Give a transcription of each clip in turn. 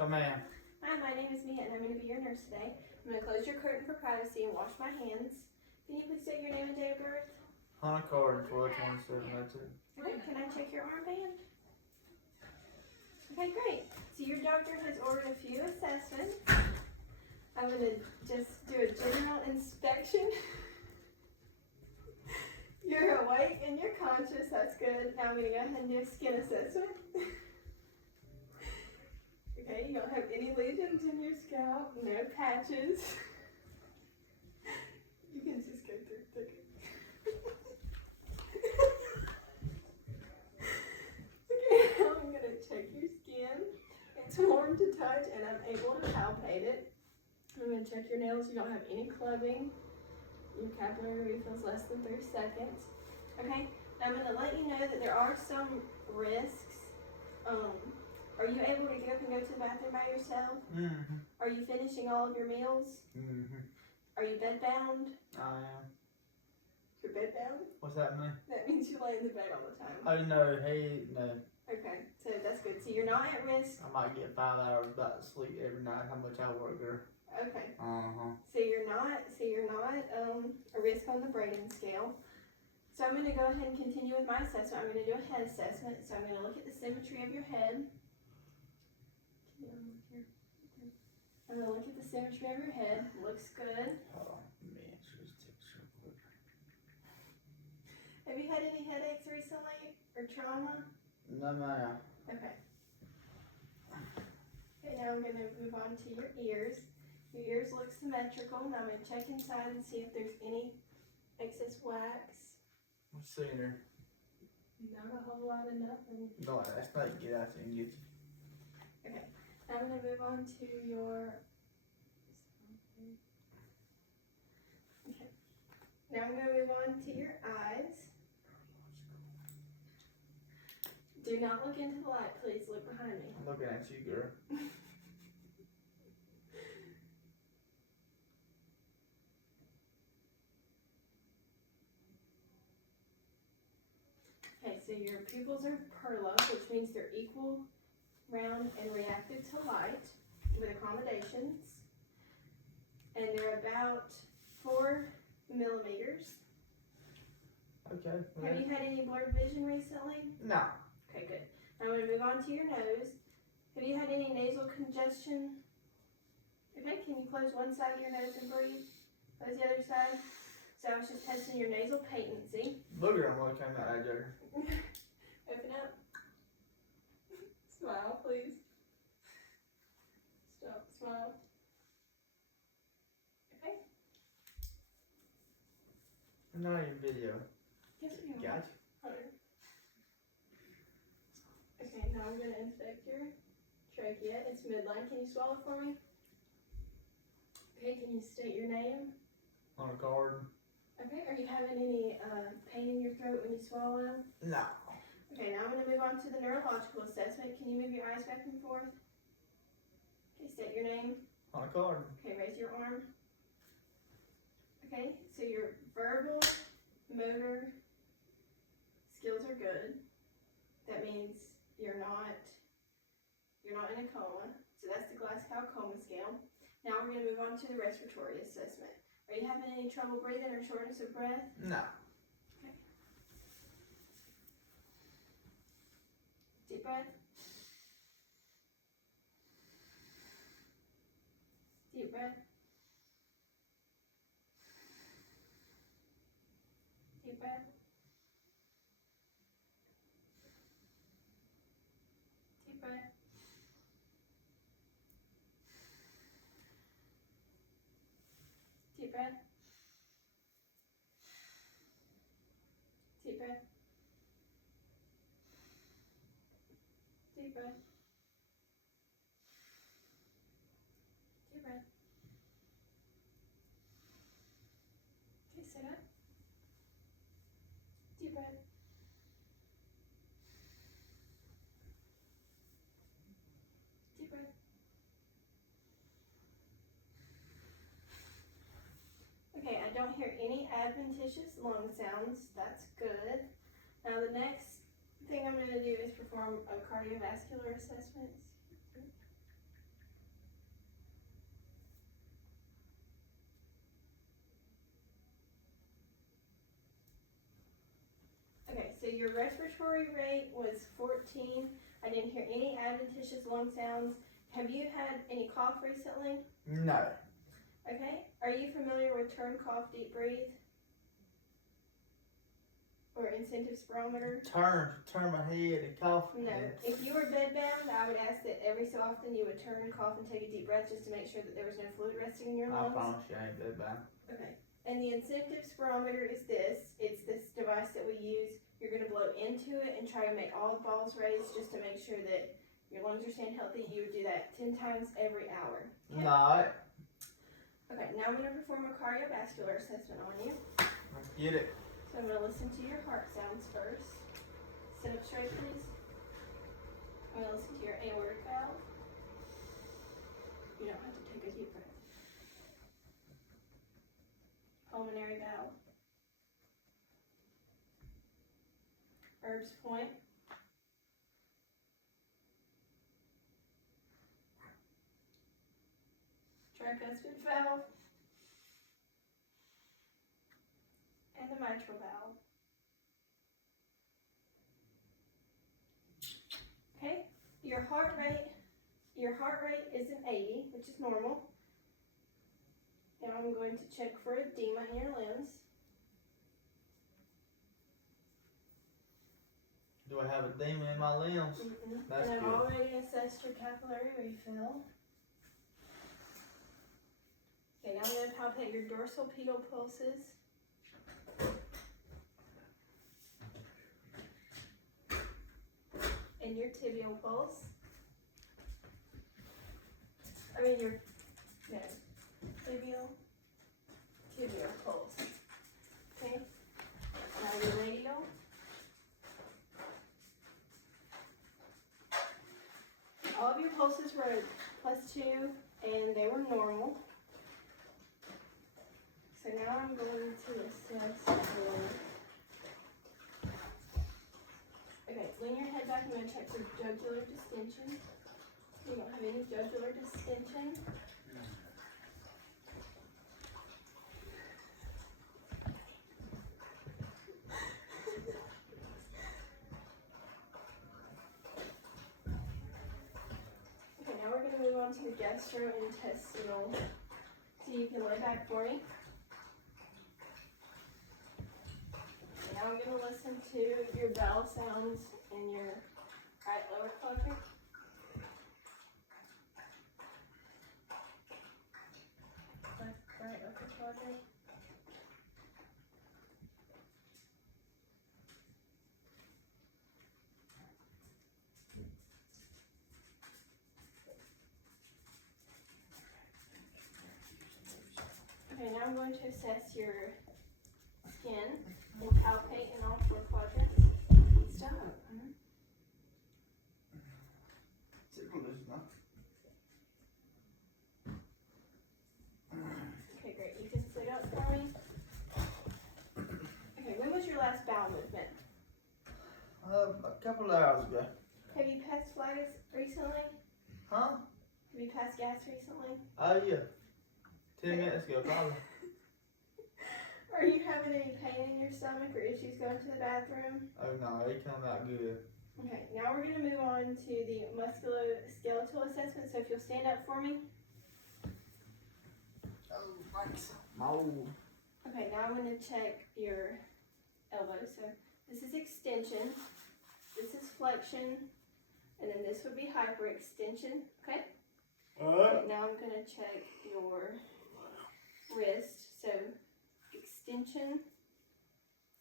Come in. Hi, my name is Mia and I'm going to be your nurse today. I'm going to close your curtain for privacy and wash my hands. Can you please state your name and date of birth? Hunter Carter, 12/27/02. Okay, can I check your armband? Okay, great. So your doctor has ordered a few assessments. I'm going to just do a general inspection. You're awake and you're conscious, that's good. Now I'm going to go ahead and do a skin assessment. Okay, you don't have any lesions in your scalp, no patches. You can just go through thick. Okay, now I'm going to check your skin. It's warm to touch and I'm able to palpate it. I'm going to check your nails. You don't have any clubbing. Your capillary refills less than 30 seconds. Okay, now I'm going to let you know that there are some risks. Are you able to get up and go to the bathroom by yourself? Mm-hmm. Are you finishing all of your meals? Mm-hmm. Are you bedbound? I am. You're bedbound? What's that mean? That means you lay in the bed all the time. Oh, no. Hey, no. Okay, so that's good. So you're not at risk. I might get 5 hours back to sleep every night. How much I work there. Okay. Uh-huh. So you're not a risk on the Braden scale. So I'm going to go ahead and continue with my assessment. I'm going to do a head assessment. So I'm going to look at the symmetry of your head. I'm going to look at the symmetry of your head. Looks good. Hold on. Let me answer this text real quick. Have you had any headaches recently or trauma? No, ma'am. Okay. Okay, now I'm going to move on to your ears. Your ears look symmetrical. Now I'm going to check inside and see if there's any excess wax. What's seeing her? Not a whole lot of nothing. No, that's not get out there and get you. Okay. Now I'm going to move on to your... Okay. Now I'm going to move on to your eyes. Do not look into the light, please. Look behind me. I'm looking at you, girl. Okay, so your pupils are perla, which means they're equal, round, and reactive to light with accommodations. And they're about 4 millimeters. Okay. Have you had any blurred vision recently? No. Okay, good. Now I'm going to move on to your nose. Have you had any nasal congestion? Okay, can you close one side of your nose and breathe? Close the other side. So I was just testing your nasal patency. Look at him while he came out that joker. Open up. Smile, please. Stop, smile. Okay. I'm not in video. Yes, we are. Gotcha. Okay, now I'm going to inspect your trachea. It's midline. Can you swallow for me? Okay, can you state your name? On a card? Okay, are you having any pain in your throat when you swallow? No. Okay, now I'm going to move on to the neurological assessment. Can you move your eyes back and forth? Okay, state your name. On a card. Okay, raise your arm. Okay, so your verbal, motor skills are good. That means you're not in a coma. So that's the Glasgow Coma Scale. Now we're going to move on to the respiratory assessment. Are you having any trouble breathing or shortness of breath? No. Okay. Deep breath. Deep breath. Deep breath. Deep breath. Deep breath. Deep breath. Deep breath. Deep breath. Okay, sit up. Deep breath. Deep breath. Okay, I don't hear any adventitious lung sounds. That's good. Now the next thing I'm going to do is perform a cardiovascular assessment. your respiratory rate was 14. I didn't hear any adventitious lung sounds. Have you had any cough recently? No. Okay. Are you familiar with turn, cough, deep breathe? Or incentive spirometer? Turn my head and cough. No. If you were bedbound, I would ask that every so often you would turn and cough and take a deep breath just to make sure that there was no fluid resting in your I lungs. promise you I ain't that bad. Okay. And the incentive spirometer is this. It's this device that we use. You're going to blow into it and try to make all the balls raised just to make sure that your lungs are staying healthy. You would do that 10 times every hour. Okay? No. Okay, now I'm going to perform a cardiovascular assessment on you. Get it. So I'm going to listen to your heart sounds first. Sit up straight, please. I'm going to listen to your aortic valve. You don't have to take a deep breath. Pulmonary valve. Herb's point. Tricuspid valve. And the mitral valve. Okay, your heart rate is an 80, which is normal. Now I'm going to check for edema in your limbs. Do I have edema in my limbs? That's And I've good. already assessed your capillary refill. Okay, now I'm going to palpate your dorsal pedal pulses. And your tibial pulse. Tibial pulse. Okay, now your radial. All of your pulses were +2 and they were normal. So now I'm going to assess your... Okay, lean your head back. I'm going to check for jugular distension. You don't have any jugular distension. Okay, now we're going to move on to your gastrointestinal. So you can lay back for me. Now I'm going to listen to your bowel sounds in your right lower quadrant. Right upper quadrant. Okay, now I'm going to assess your skin. We'll palpate in all 4 quadrants. Stop. Okay, great. You can sit up for me. Okay, when was your last bowel movement? A couple of hours ago. Have you passed gas recently? Huh? Have you passed gas recently? Oh yeah. 10 minutes ago, probably. Are you having any pain in your stomach or issues going to the bathroom? Oh no, it come out good. Okay, now we're going to move on to the musculoskeletal assessment. So if you'll stand up for me. Oh, thanks. Mold. Okay, now I'm going to check your elbow. So this is extension, this is flexion, and then this would be hyperextension. Okay? Okay, now I'm going to check your wrist. So extension,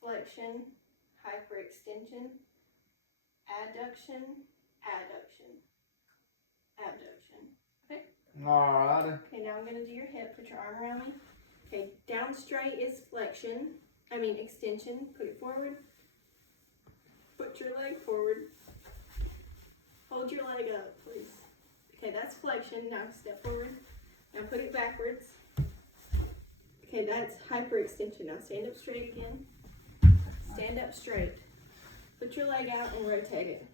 flexion, hyperextension, adduction, adduction, abduction. Okay? Alrighty. Okay, now I'm going to do your hip. Put your arm around me. Okay, down straight is extension. Put it forward. Put your leg forward. Hold your leg up, please. Okay, that's flexion. Now step forward. Now put it backwards. Okay, that's hyperextension. Now stand up straight again. Stand up straight. Put your leg out and rotate it.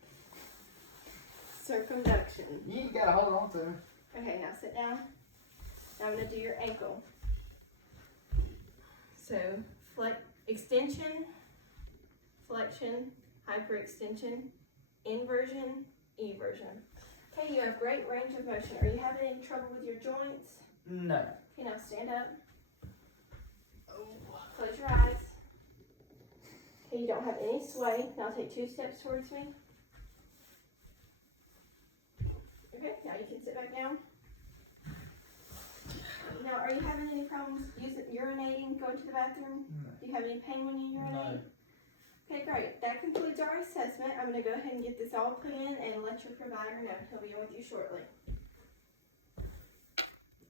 Circumduction. You ain't gotta hold on to it. Okay, now sit down. Now I'm going to do your ankle. So, extension, flexion, hyperextension, inversion, eversion. Okay, you have great range of motion. Are you having any trouble with your joints? No. Okay, now stand up. Close your eyes. Okay, you don't have any sway. Now take 2 steps towards me. Okay, now you can sit back down. Now, are you having any problems urinating, going to the bathroom? No. Do you have any pain when you urinate? No. Okay, great. That concludes our assessment. I'm going to go ahead and get this all put in and let your provider know. He'll be in with you shortly.